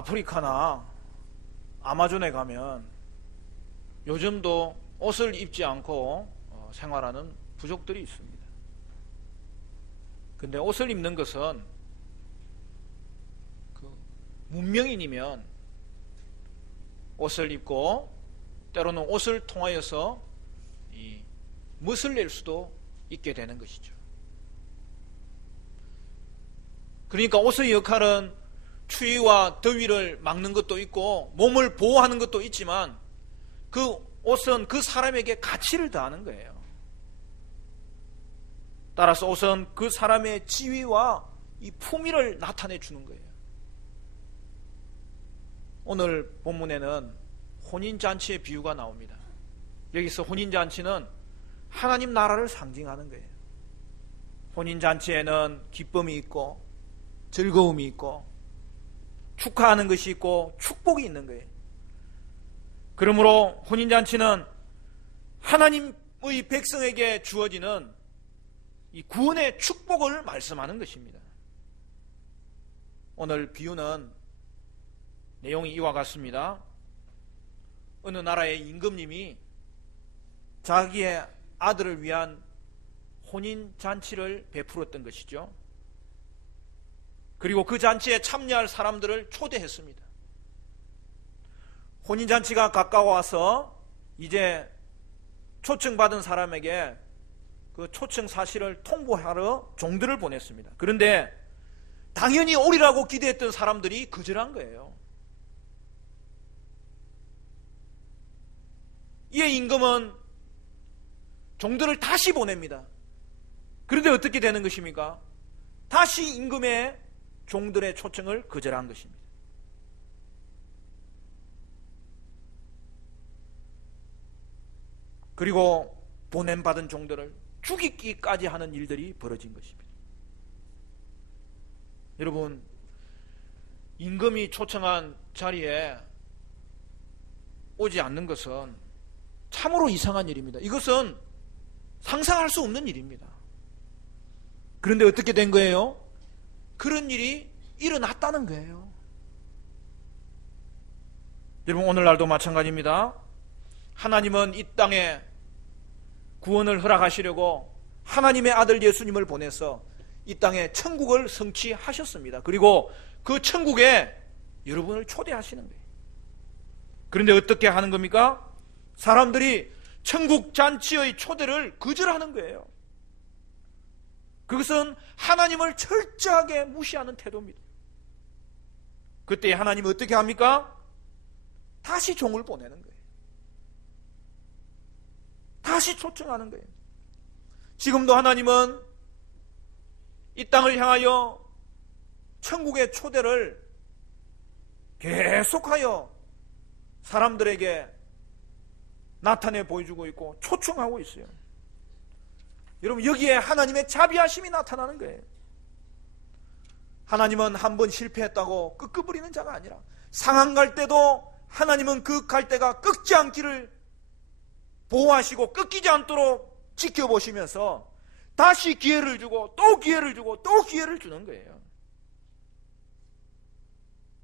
아프리카나 아마존에 가면 요즘도 옷을 입지 않고 생활하는 부족들이 있습니다. 근데 옷을 입는 것은 문명인이면 옷을 입고 때로는 옷을 통하여서 멋을 낼 수도 있게 되는 것이죠. 그러니까 옷의 역할은 추위와 더위를 막는 것도 있고 몸을 보호하는 것도 있지만 그 옷은 그 사람에게 가치를 더하는 거예요. 따라서 옷은 그 사람의 지위와 이 품위를 나타내 주는 거예요. 오늘 본문에는 혼인잔치의 비유가 나옵니다. 여기서 혼인잔치는 하나님 나라를 상징하는 거예요. 혼인잔치에는 기쁨이 있고 즐거움이 있고 축하하는 것이 있고 축복이 있는 거예요. 그러므로 혼인잔치는 하나님의 백성에게 주어지는 이 구원의 축복을 말씀하는 것입니다. 오늘 비유는 내용이 이와 같습니다. 어느 나라의 임금님이 자기의 아들을 위한 혼인잔치를 베풀었던 것이죠. 그리고 그 잔치에 참여할 사람들을 초대했습니다. 혼인잔치가 가까워와서 이제 초청받은 사람에게 그 초청 사실을 통보하러 종들을 보냈습니다. 그런데 당연히 오리라고 기대했던 사람들이 거절한 거예요. 이에 임금은 종들을 다시 보냅니다. 그런데 어떻게 되는 것입니까? 다시 임금의 종들의 초청을 거절한 것입니다. 그리고 보냄받은 종들을 죽이기까지 하는 일들이 벌어진 것입니다. 여러분, 임금이 초청한 자리에 오지 않는 것은 참으로 이상한 일입니다. 이것은 상상할 수 없는 일입니다. 그런데 어떻게 된 거예요? 그런 일이 일어났다는 거예요. 여러분, 오늘날도 마찬가지입니다. 하나님은 이 땅에 구원을 허락하시려고 하나님의 아들 예수님을 보내서 이 땅에 천국을 성취하셨습니다. 그리고 그 천국에 여러분을 초대하시는 거예요. 그런데 어떻게 하는 겁니까? 사람들이 천국 잔치의 초대를 거절하는 거예요. 그것은 하나님을 철저하게 무시하는 태도입니다. 그때 하나님은 어떻게 합니까? 다시 종을 보내는 거예요. 다시 초청하는 거예요. 지금도 하나님은 이 땅을 향하여 천국의 초대를 계속하여 사람들에게 나타내 보여주고 있고 초청하고 있어요. 여러분, 여기에 하나님의 자비하심이 나타나는 거예요. 하나님은 한 번 실패했다고 끄끄부리는 자가 아니라 상한 갈 때도 하나님은 그 갈 때가 꺾지 않기를 보호하시고 꺾이지 않도록 지켜보시면서 다시 기회를 주고 또 기회를 주고 또 기회를 주는 거예요.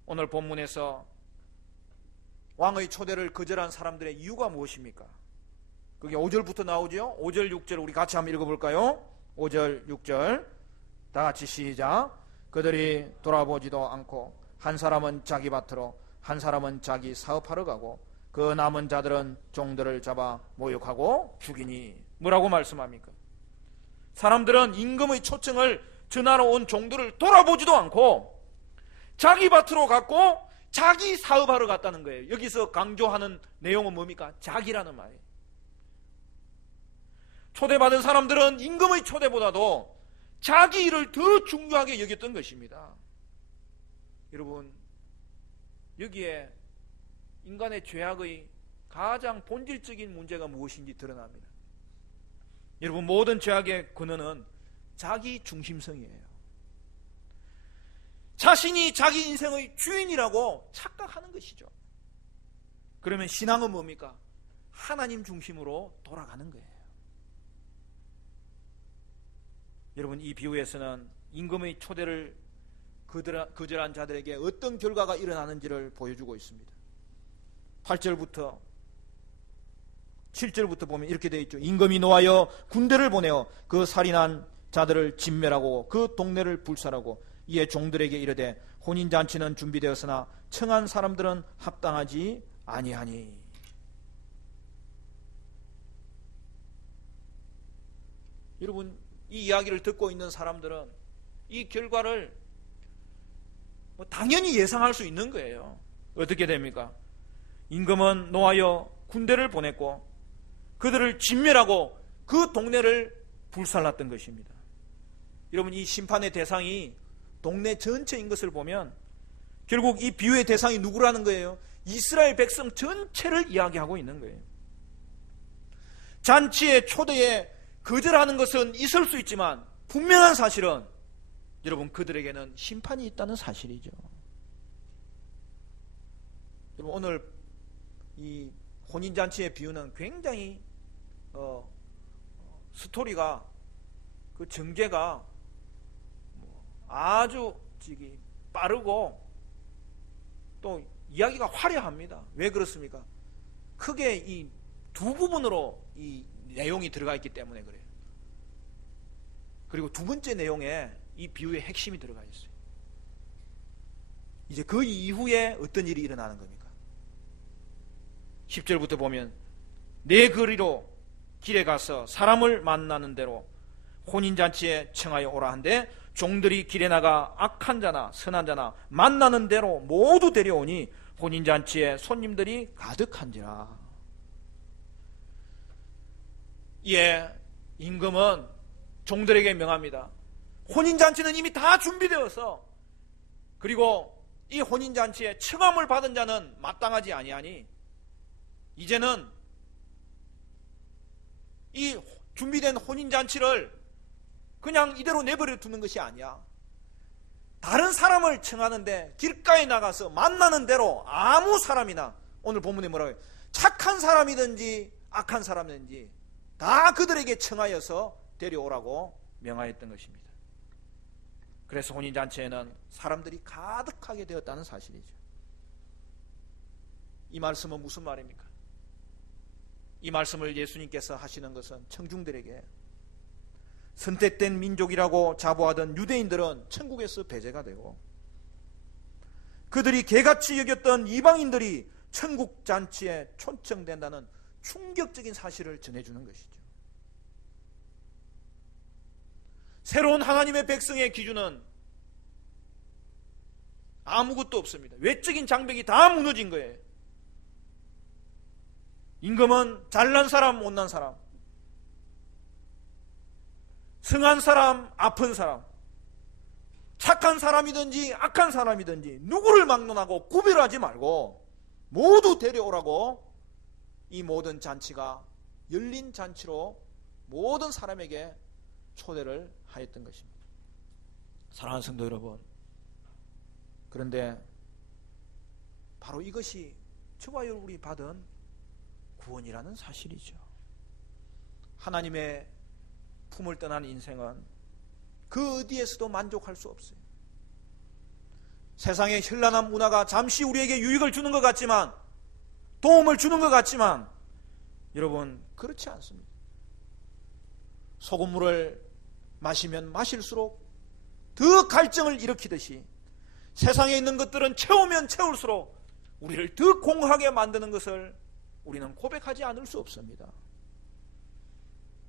오늘 본문에서 왕의 초대를 거절한 사람들의 이유가 무엇입니까? 그게 5절부터 나오죠. 5절 6절 우리 같이 한번 읽어볼까요? 5절 6절 다 같이 시작. 그들이 돌아보지도 않고 한 사람은 자기 밭으로 한 사람은 자기 사업하러 가고 그 남은 자들은 종들을 잡아 모욕하고 죽이니. 뭐라고 말씀합니까? 사람들은 임금의 초청을 전하러 온 종들을 돌아보지도 않고 자기 밭으로 갔고 자기 사업하러 갔다는 거예요. 여기서 강조하는 내용은 뭡니까? 자기라는 말이에요. 초대받은 사람들은 임금의 초대보다도 자기 일을 더 중요하게 여겼던 것입니다. 여러분, 여기에 인간의 죄악의 가장 본질적인 문제가 무엇인지 드러납니다. 여러분, 모든 죄악의 근원은 자기 중심성이에요. 자신이 자기 인생의 주인이라고 착각하는 것이죠. 그러면 신앙은 뭡니까? 하나님 중심으로 돌아가는 거예요. 여러분, 이 비유에서는 임금의 초대를 거절한 자들에게 어떤 결과가 일어나는지를 보여주고 있습니다. 8절부터 7절부터 보면 이렇게 되어 있죠. 임금이 노하여 군대를 보내어 그 살인한 자들을 진멸하고 그 동네를 불살하고 이에 종들에게 이르되 혼인잔치는 준비되었으나 청한 사람들은 합당하지 아니하니. 여러분, 이 이야기를 듣고 있는 사람들은 이 결과를 당연히 예상할 수 있는 거예요. 어떻게 됩니까? 임금은 노하여 군대를 보냈고 그들을 진멸하고 그 동네를 불살랐던 것입니다. 여러분, 이 심판의 대상이 동네 전체인 것을 보면 결국 이 비유의 대상이 누구라는 거예요? 이스라엘 백성 전체를 이야기하고 있는 거예요. 잔치의 초대에 거절하는 것은 있을 수 있지만 분명한 사실은 여러분, 그들에게는 심판이 있다는 사실이죠. 여러분, 오늘 이 혼인잔치의 비유는 굉장히 스토리가, 그 전개가 아주 빠르고 또 이야기가 화려합니다. 왜 그렇습니까? 크게 이 두 부분으로 이 내용이 들어가 있기 때문에 그래요. 그리고 두 번째 내용에 이 비유의 핵심이 들어가 있어요. 이제 그 이후에 어떤 일이 일어나는 겁니까? 10절부터 보면 내 거리로 길에 가서 사람을 만나는 대로 혼인잔치에 청하여 오라 한데 종들이 길에 나가 악한 자나 선한 자나 만나는 대로 모두 데려오니 혼인잔치에 손님들이 가득한지라. 이에 임금은 종들에게 명합니다. 혼인잔치는 이미 다 준비되어서, 그리고 이 혼인잔치에 청함을 받은 자는 마땅하지 아니하니 이제는 이 준비된 혼인잔치를 그냥 이대로 내버려 두는 것이 아니야. 다른 사람을 청하는데 길가에 나가서 만나는 대로 아무 사람이나, 오늘 본문에 뭐라고 해요? 착한 사람이든지 악한 사람이든지 다 그들에게 청하여서 데려오라고 명하였던 것입니다. 그래서 혼인잔치에는 사람들이 가득하게 되었다는 사실이죠. 이 말씀은 무슨 말입니까? 이 말씀을 예수님께서 하시는 것은 청중들에게 선택된 민족이라고 자부하던 유대인들은 천국에서 배제가 되고 그들이 개같이 여겼던 이방인들이 천국 잔치에 초청된다는 충격적인 사실을 전해주는 것이죠. 새로운 하나님의 백성의 기준은 아무것도 없습니다. 외적인 장벽이 다 무너진 거예요. 임금은 잘난 사람, 못난 사람, 성한 사람, 아픈 사람, 착한 사람이든지 악한 사람이든지 누구를 막론하고 구별하지 말고 모두 데려오라고 이 모든 잔치가 열린 잔치로 모든 사람에게 초대를 하였던 것입니다. 사랑하는 성도 여러분, 그런데 바로 이것이 저와 여러분이 받은 구원이라는 사실이죠. 하나님의 품을 떠난 인생은 그 어디에서도 만족할 수 없어요. 세상의 현란한 문화가 잠시 우리에게 유익을 주는 것 같지만, 도움을 주는 것 같지만, 여러분, 그렇지 않습니다. 소금물을 마시면 마실수록 더 갈증을 일으키듯이 세상에 있는 것들은 채우면 채울수록 우리를 더 공허하게 만드는 것을 우리는 고백하지 않을 수 없습니다.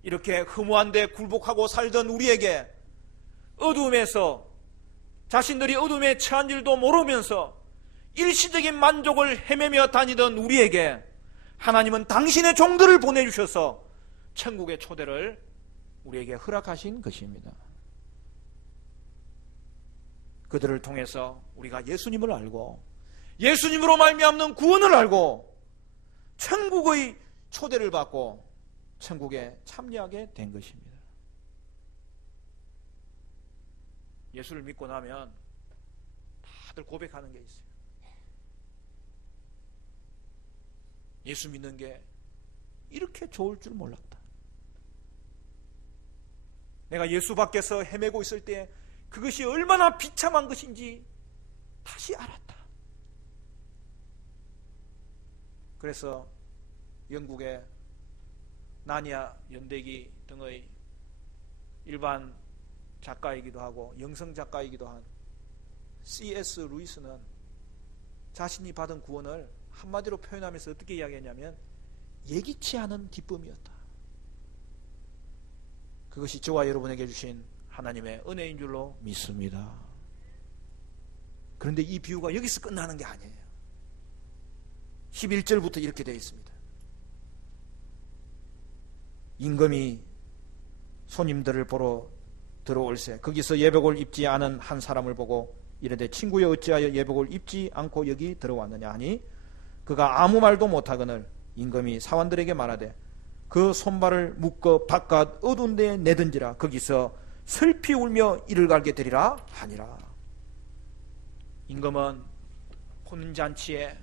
이렇게 허무한 데 굴복하고 살던 우리에게 어둠에서 자신들이 어둠에 처한 줄도 모르면서 일시적인 만족을 헤매며 다니던 우리에게 하나님은 당신의 종들을 보내주셔서 천국의 초대를 우리에게 허락하신 것입니다. 그들을 통해서 우리가 예수님을 알고 예수님으로 말미암는 구원을 알고 천국의 초대를 받고 천국에 참여하게 된 것입니다. 예수를 믿고 나면 다들 고백하는 게 있어요. 예수 믿는 게 이렇게 좋을 줄 몰랐다. 내가 예수 밖에서 헤매고 있을 때 그것이 얼마나 비참한 것인지 다시 알았다. 그래서 영국의 나니아 연대기 등의 일반 작가이기도 하고 영성 작가이기도 한 C.S. 루이스는 자신이 받은 구원을 한마디로 표현하면서 어떻게 이야기했냐면 예기치 않은 기쁨이었다. 그것이 저와 여러분에게 주신 하나님의 은혜인 줄로 믿습니다. 그런데 이 비유가 여기서 끝나는 게 아니에요. 11절부터 이렇게 되어 있습니다. 임금이 손님들을 보러 들어올세 거기서 예복을 입지 않은 한 사람을 보고 이르되 친구여 어찌하여 예복을 입지 않고 여기 들어왔느냐 하니 그가 아무 말도 못하거늘 임금이 사원들에게 말하되 그 손발을 묶어 바깥 어두운 데에 내던지라 거기서 슬피 울며 이를 갈게 되리라 하니라. 임금은 혼인잔치에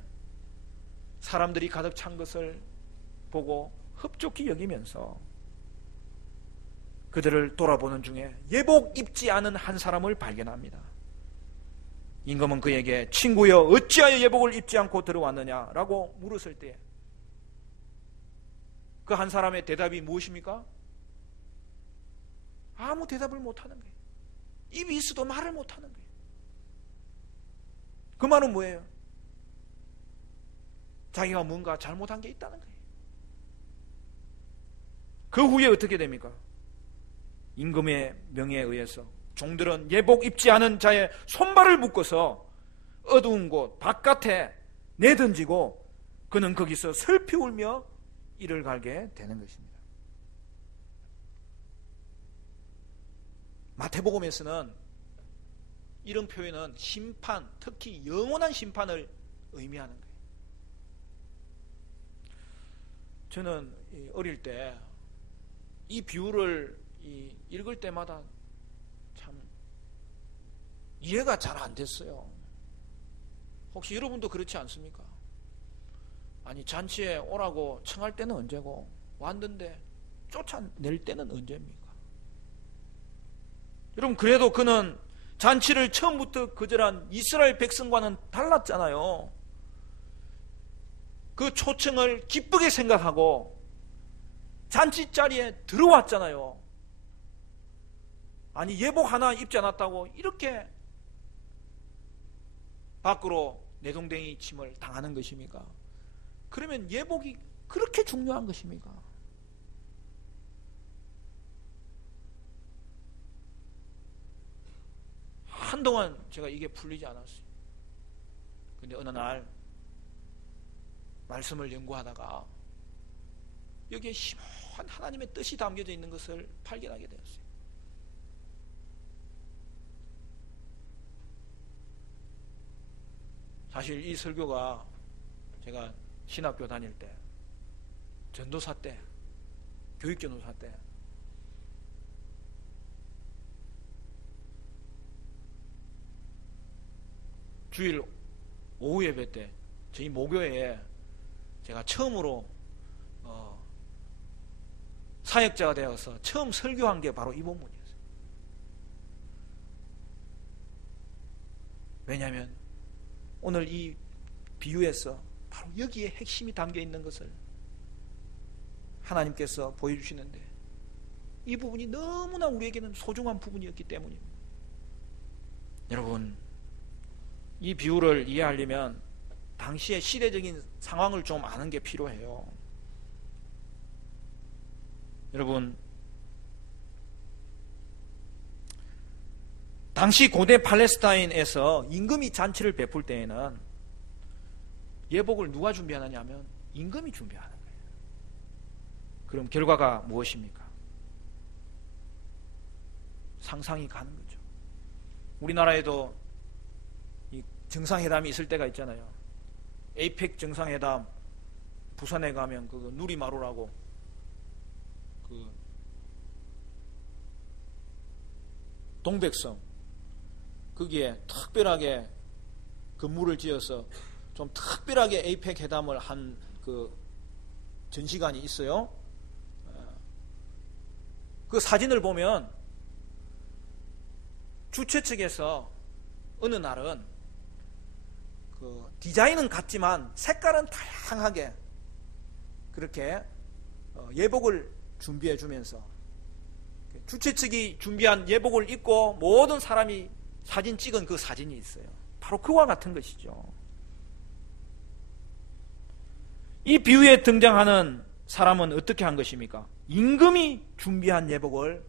사람들이 가득 찬 것을 보고 흡족히 여기면서 그들을 돌아보는 중에 예복 입지 않은 한 사람을 발견합니다. 임금은 그에게 친구여 어찌하여 예복을 입지 않고 들어왔느냐라고 물었을 때 그 한 사람의 대답이 무엇입니까? 아무 대답을 못하는 거예요. 입이 있어도 말을 못하는 거예요. 그 말은 뭐예요? 자기가 뭔가 잘못한 게 있다는 거예요. 그 후에 어떻게 됩니까? 임금의 명예에 의해서 종들은 예복 입지 않은 자의 손발을 묶어서 어두운 곳 바깥에 내던지고 그는 거기서 슬피 울며 이를 갈게 되는 것입니다. 마태복음에서는 이런 표현은 심판, 특히 영원한 심판을 의미하는 거예요. 저는 어릴 때 이 비유를 읽을 때마다 참 이해가 잘 안 됐어요. 혹시 여러분도 그렇지 않습니까? 아니 잔치에 오라고 청할 때는 언제고 왔는데 쫓아낼 때는 언제입니까? 여러분 그래도 그는 잔치를 처음부터 거절한 이스라엘 백성과는 달랐잖아요. 그 초청을 기쁘게 생각하고 잔치 자리에 들어왔잖아요. 아니 예복 하나 입지 않았다고 이렇게 밖으로 내동댕이 침을 당하는 것입니까? 그러면 예복이 그렇게 중요한 것입니까? 한동안 제가 이게 풀리지 않았어요. 근데 어느 날 말씀을 연구하다가 여기에 심오한 하나님의 뜻이 담겨져 있는 것을 발견하게 되었어요. 사실 이 설교가 제가 신학교 다닐 때, 전도사 때, 교육전도사 때 주일 오후 예배 때 저희 모교회에 제가 처음으로 사역자가 되어서 처음 설교한 게 바로 이 본문이었어요. 왜냐하면 오늘 이 비유에서 바로 여기에 핵심이 담겨 있는 것을 하나님께서 보여주시는데 이 부분이 너무나 우리에게는 소중한 부분이었기 때문입니다. 여러분 이 비유를 이해하려면 당시의 시대적인 상황을 좀 아는 게 필요해요. 여러분 당시 고대 팔레스타인에서 임금이 잔치를 베풀 때에는 예복을 누가 준비하느냐 하면 임금이 준비하는 거예요. 그럼 결과가 무엇입니까? 상상이 가는 거죠. 우리나라에도 이 정상회담이 있을 때가 있잖아요. 에이펙 정상회담 부산에 가면 그거 누리마루라고 그 동백섬 거기에 특별하게 건물을 지어서 좀 특별하게 에이펙 회담을 한 그 전시관이 있어요. 그 사진을 보면 주최 측에서 어느 날은 그 디자인은 같지만 색깔은 다양하게 그렇게 예복을 준비해 주면서 주최 측이 준비한 예복을 입고 모든 사람이 사진 찍은 그 사진이 있어요. 바로 그와 같은 것이죠. 이 비유에 등장하는 사람은 어떻게 한 것입니까? 임금이 준비한 예복을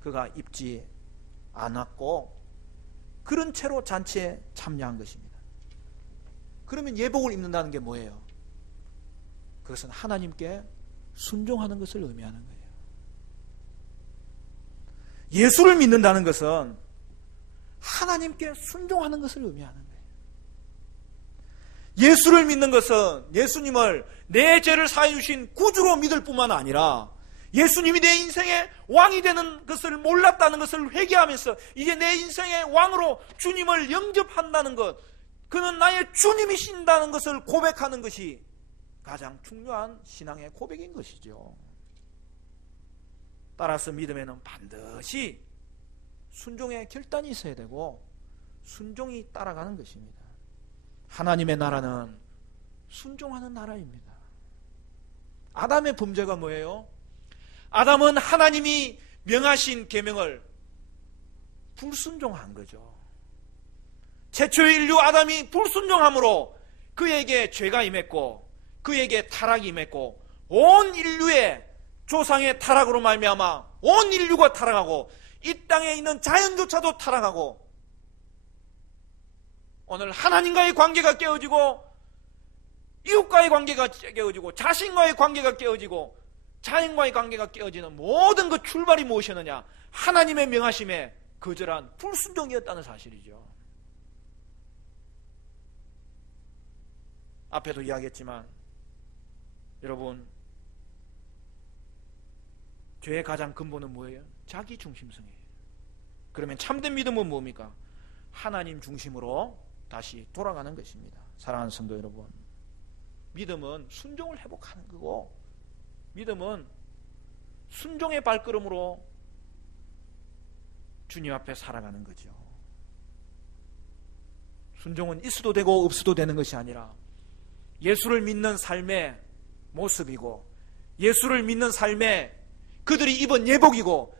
그가 입지 않았고 그런 채로 잔치에 참여한 것입니다. 그러면 예복을 입는다는 게 뭐예요? 그것은 하나님께 순종하는 것을 의미하는 거예요. 예수를 믿는다는 것은 하나님께 순종하는 것을 의미하는 거예요. 예수를 믿는 것은 예수님을 내 죄를 사해 주신 구주로 믿을 뿐만 아니라 예수님이 내 인생의 왕이 되는 것을 몰랐다는 것을 회개하면서 이제 내 인생의 왕으로 주님을 영접한다는 것, 그는 나의 주님이신다는 것을 고백하는 것이 가장 중요한 신앙의 고백인 것이죠. 따라서 믿음에는 반드시 순종의 결단이 있어야 되고 순종이 따라가는 것입니다. 하나님의 나라는 순종하는 나라입니다. 아담의 범죄가 뭐예요? 아담은 하나님이 명하신 계명을 불순종한 거죠. 최초의 인류 아담이 불순종함으로 그에게 죄가 임했고 그에게 타락이 임했고 온 인류의 조상의 타락으로 말미암아 온 인류가 타락하고 이 땅에 있는 자연조차도 타락하고 오늘 하나님과의 관계가 깨어지고 이웃과의 관계가 깨어지고 자신과의 관계가 깨어지고 자연과의 관계가 깨어지는 모든 그 출발이 무엇이었느냐? 하나님의 명하심에 거절한 불순종이었다는 사실이죠. 앞에도 이야기했지만 여러분, 죄의 가장 근본은 뭐예요? 자기 중심성이에요. 그러면 참된 믿음은 뭡니까? 하나님 중심으로 다시 돌아가는 것입니다. 사랑하는 성도 여러분, 믿음은 순종을 회복하는 거고 믿음은 순종의 발걸음으로 주님 앞에 살아가는 거죠. 순종은 있어도 되고 없어도 되는 것이 아니라 예수를 믿는 삶의 모습이고 예수를 믿는 삶의 그들이 입은 예복이고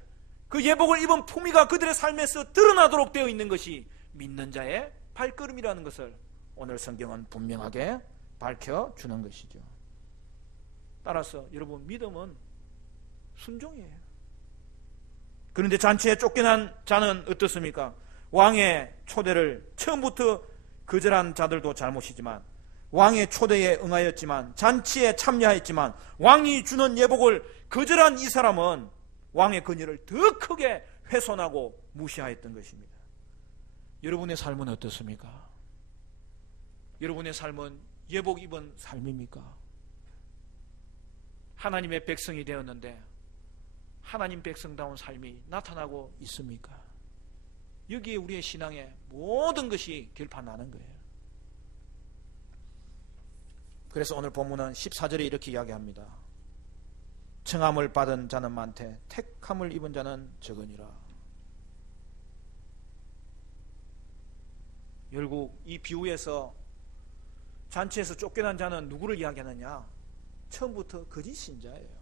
그 예복을 입은 품위가 그들의 삶에서 드러나도록 되어 있는 것이 믿는 자의 발걸음이라는 것을 오늘 성경은 분명하게 밝혀주는 것이죠. 따라서 여러분, 믿음은 순종이에요. 그런데 잔치에 쫓겨난 자는 어떻습니까? 왕의 초대를 처음부터 거절한 자들도 잘못이지만 왕의 초대에 응하였지만 잔치에 참여했지만 왕이 주는 예복을 거절한 이 사람은 왕의 권위를 더 크게 훼손하고 무시하였던 것입니다. 여러분의 삶은 어떻습니까? 여러분의 삶은 예복 입은 삶입니까? 하나님의 백성이 되었는데 하나님 백성다운 삶이 나타나고 있습니까? 여기에 우리의 신앙의 모든 것이 결판나는 거예요. 그래서 오늘 본문은 14절에 이렇게 이야기합니다. 청함을 받은 자는 많되 택함을 입은 자는 적으니라. 결국 이 비유에서 잔치에서 쫓겨난 자는 누구를 이야기하느냐? 처음부터 거짓 신자예요.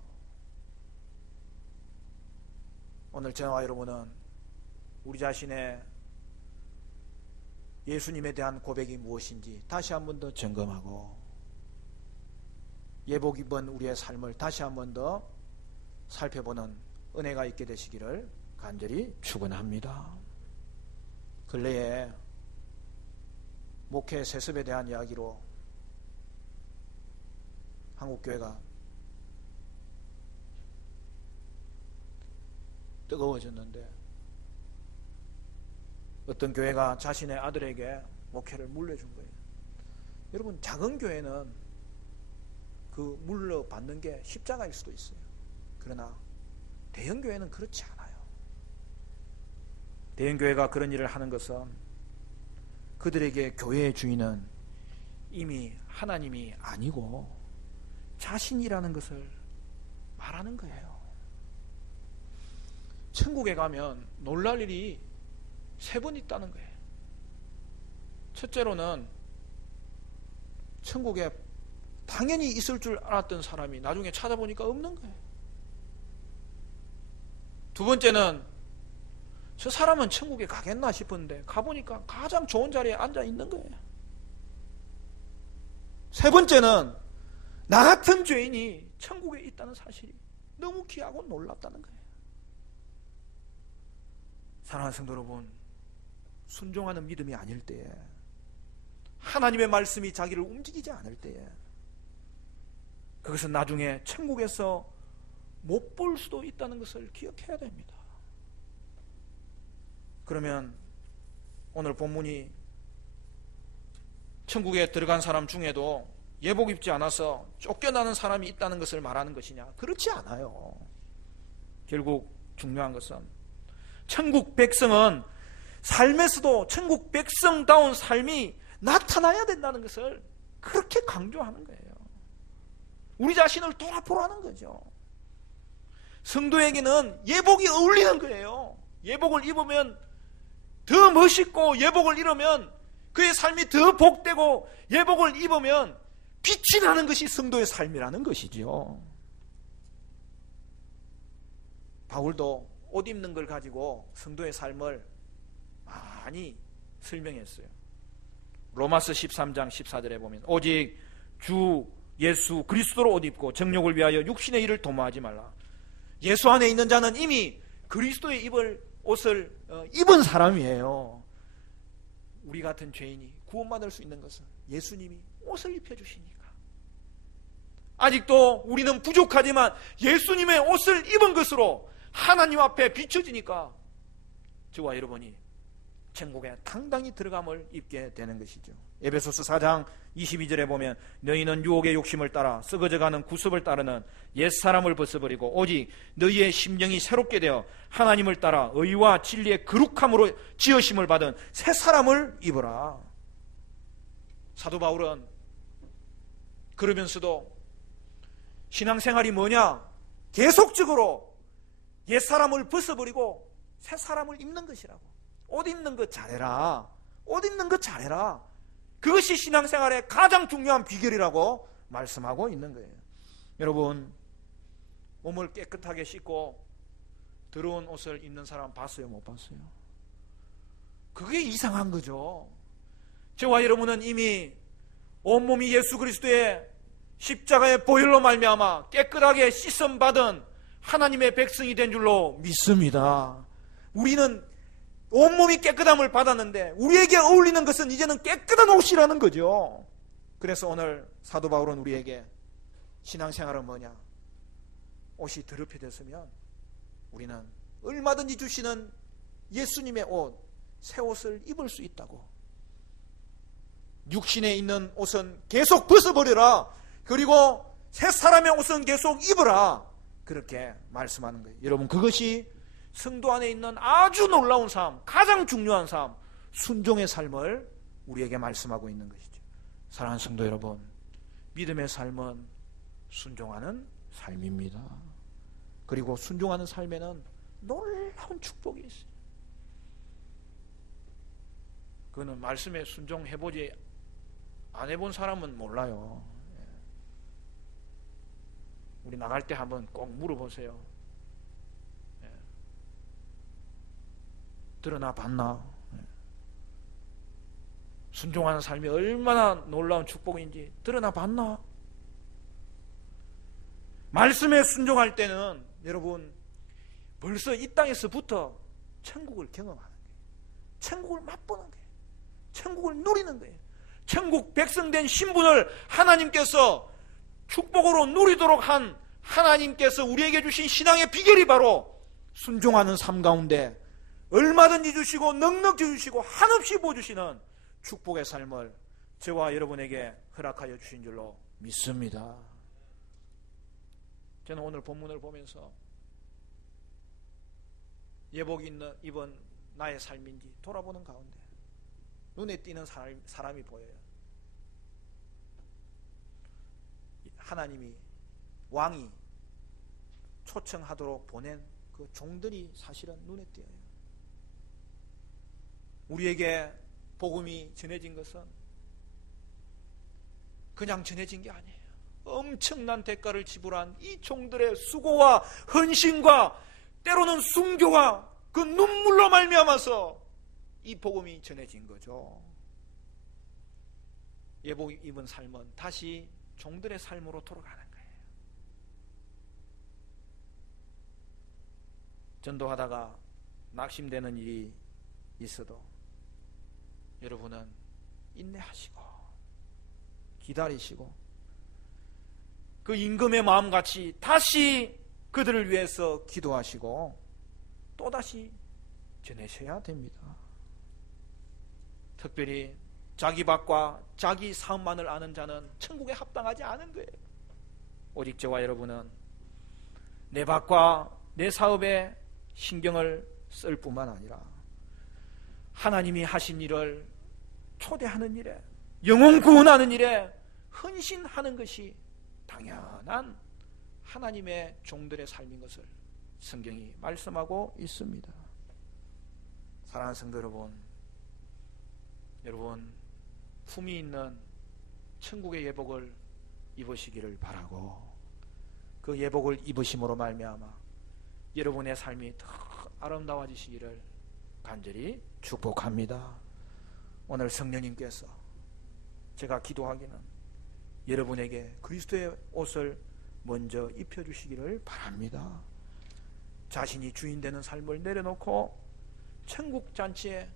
오늘 저와 여러분은 우리 자신의 예수님에 대한 고백이 무엇인지 다시 한 번 더 점검하고 예복 입은 우리의 삶을 다시 한 번 더 살펴보는 은혜가 있게 되시기를 간절히 축원합니다. 근래에 목회 세습에 대한 이야기로 한국교회가 뜨거워졌는데 어떤 교회가 자신의 아들에게 목회를 물려준 거예요. 여러분, 작은 교회는 그 물려받는 게 십자가일 수도 있어요. 그러나 대형 교회는 그렇지 않아요. 대형 교회가 그런 일을 하는 것은 그들에게 교회의 주인은 이미 하나님이 아니고 자신이라는 것을 말하는 거예요. 천국에 가면 놀랄 일이 세 번 있다는 거예요. 첫째로는 천국에 당연히 있을 줄 알았던 사람이 나중에 찾아보니까 없는 거예요. 두 번째는 저 사람은 천국에 가겠나 싶었는데 가보니까 가장 좋은 자리에 앉아 있는 거예요. 세 번째는 나 같은 죄인이 천국에 있다는 사실이 너무 귀하고 놀랍다는 거예요. 사랑하는 성도 여러분, 순종하는 믿음이 아닐 때에, 하나님의 말씀이 자기를 움직이지 않을 때에, 그것은 나중에 천국에서 못 볼 수도 있다는 것을 기억해야 됩니다. 그러면 오늘 본문이 천국에 들어간 사람 중에도 예복 입지 않아서 쫓겨나는 사람이 있다는 것을 말하는 것이냐? 그렇지 않아요. 결국 중요한 것은 천국 백성은 삶에서도 천국 백성다운 삶이 나타나야 된다는 것을 그렇게 강조하는 거예요. 우리 자신을 돌아보라는 거죠. 성도에게는 예복이 어울리는 거예요. 예복을 입으면 더 멋있고, 예복을 입으면 그의 삶이 더 복되고, 예복을 입으면 빛이 나는 것이 성도의 삶이라는 것이죠. 바울도 옷 입는 걸 가지고 성도의 삶을 많이 설명했어요. 로마서 13장 14절에 보면 오직 주 예수 그리스도로 옷 입고 정욕을 위하여 육신의 일을 도모하지 말라. 예수 안에 있는 자는 이미 그리스도의 입을 옷을 입은 사람이에요. 우리 같은 죄인이 구원받을 수 있는 것은 예수님이 옷을 입혀주시니까. 아직도 우리는 부족하지만 예수님의 옷을 입은 것으로 하나님 앞에 비춰지니까 저와 여러분이 천국에 당당히 들어감을 입게 되는 것이죠. 에베소서 4장 22절에 보면 너희는 유혹의 욕심을 따라 썩어져가는 구습을 따르는 옛사람을 벗어버리고 오직 너희의 심령이 새롭게 되어 하나님을 따라 의와 진리의 거룩함으로 지으심을 받은 새 사람을 입어라. 사도 바울은 그러면서도 신앙생활이 뭐냐? 계속적으로 옛사람을 벗어버리고 새 사람을 입는 것이라고. 옷 입는 것 잘해라. 옷 입는 것 잘해라. 그것이 신앙생활의 가장 중요한 비결이라고 말씀하고 있는 거예요. 여러분, 몸을 깨끗하게 씻고 더러운 옷을 입는 사람 봤어요? 못 봤어요? 그게 이상한 거죠. 저와 여러분은 이미 온몸이 예수 그리스도의 십자가의 보혈로 말미암아 깨끗하게 씻음받은 하나님의 백성이 된 줄로 믿습니다. 우리는 온몸이 깨끗함을 받았는데 우리에게 어울리는 것은 이제는 깨끗한 옷이라는 거죠. 그래서 오늘 사도 바울은 우리에게 신앙생활은 뭐냐? 옷이 더럽혀졌으면 우리는 얼마든지 주시는 예수님의 옷, 새 옷을 입을 수 있다고. 육신에 있는 옷은 계속 벗어버려라. 그리고 새 사람의 옷은 계속 입어라. 그렇게 말씀하는 거예요. 여러분, 그것이 성도 안에 있는 아주 놀라운 삶, 가장 중요한 삶, 순종의 삶을 우리에게 말씀하고 있는 것이죠. 사랑하는 성도 여러분, 믿음의 삶은 순종하는 삶입니다. 그리고 순종하는 삶에는 놀라운 축복이 있어요. 그거는 말씀에 순종해보지 안 해본 사람은 몰라요. 우리 나갈 때 한번 꼭 물어보세요. 드러나 봤나? 순종하는 삶이 얼마나 놀라운 축복인지 드러나 봤나? 말씀에 순종할 때는 여러분 벌써 이 땅에서부터 천국을 경험하는 거예요. 천국을 맛보는 거예요. 천국을 누리는 거예요. 천국 백성된 신분을 하나님께서 축복으로 누리도록 한 하나님께서 우리에게 주신 신앙의 비결이 바로 순종하는 삶 가운데 얼마든지 주시고 넉넉히 주시고 한없이 부어주시는 축복의 삶을 저와 여러분에게 허락하여 주신 줄로 믿습니다. 저는 오늘 본문을 보면서 예복 입은 나의 삶인지 돌아보는 가운데 눈에 띄는 사람이 보여요. 하나님이 왕이 초청하도록 보낸 그 종들이 사실은 눈에 띄어요. 우리에게 복음이 전해진 것은 그냥 전해진 게 아니에요. 엄청난 대가를 지불한 이 종들의 수고와 헌신과 때로는 순교와 그 눈물로 말미암아서 이 복음이 전해진 거죠. 예복 입은 삶은 다시 종들의 삶으로 돌아가는 거예요. 전도하다가 낙심되는 일이 있어도 여러분은 인내하시고 기다리시고 그 임금의 마음같이 다시 그들을 위해서 기도하시고 또다시 전하셔야 됩니다. 특별히 자기 밭과 자기 사업만을 아는 자는 천국에 합당하지 않은 거예요. 오직 저와 여러분은 내 밭과 내 사업에 신경을 쓸 뿐만 아니라 하나님이 하신 일을 초대하는 일에, 영혼 구원하는 일에 헌신하는 것이 당연한 하나님의 종들의 삶인 것을 성경이 말씀하고 있습니다. 사랑하는 성도 여러분 품이 있는 천국의 예복을 입으시기를 바라고, 그 예복을 입으심으로 말미암아 여러분의 삶이 더 아름다워지시기를 간절히 축복합니다. 오늘 성령님께서 제가 기도하기는 여러분에게 그리스도의 옷을 먼저 입혀주시기를 바랍니다. 자신이 주인 되는 삶을 내려놓고 천국 잔치에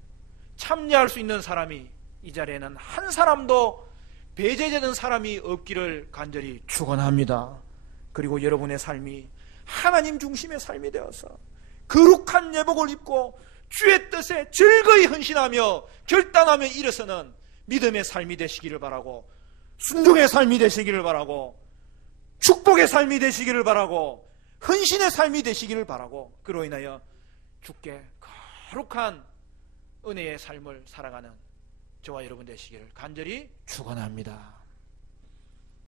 참여할 수 있는 사람이 이 자리에는 한 사람도 배제되는 사람이 없기를 간절히 축원합니다. 그리고 여러분의 삶이 하나님 중심의 삶이 되어서 거룩한 예복을 입고 주의 뜻에 즐거이 헌신하며 결단하며 일어서는 믿음의 삶이 되시기를 바라고, 순종의 삶이 되시기를 바라고, 축복의 삶이 되시기를 바라고, 헌신의 삶이 되시기를 바라고, 그로 인하여 주께 거룩한 은혜의 삶을 살아가는 저와 여러분 되시기를 간절히 축원합니다.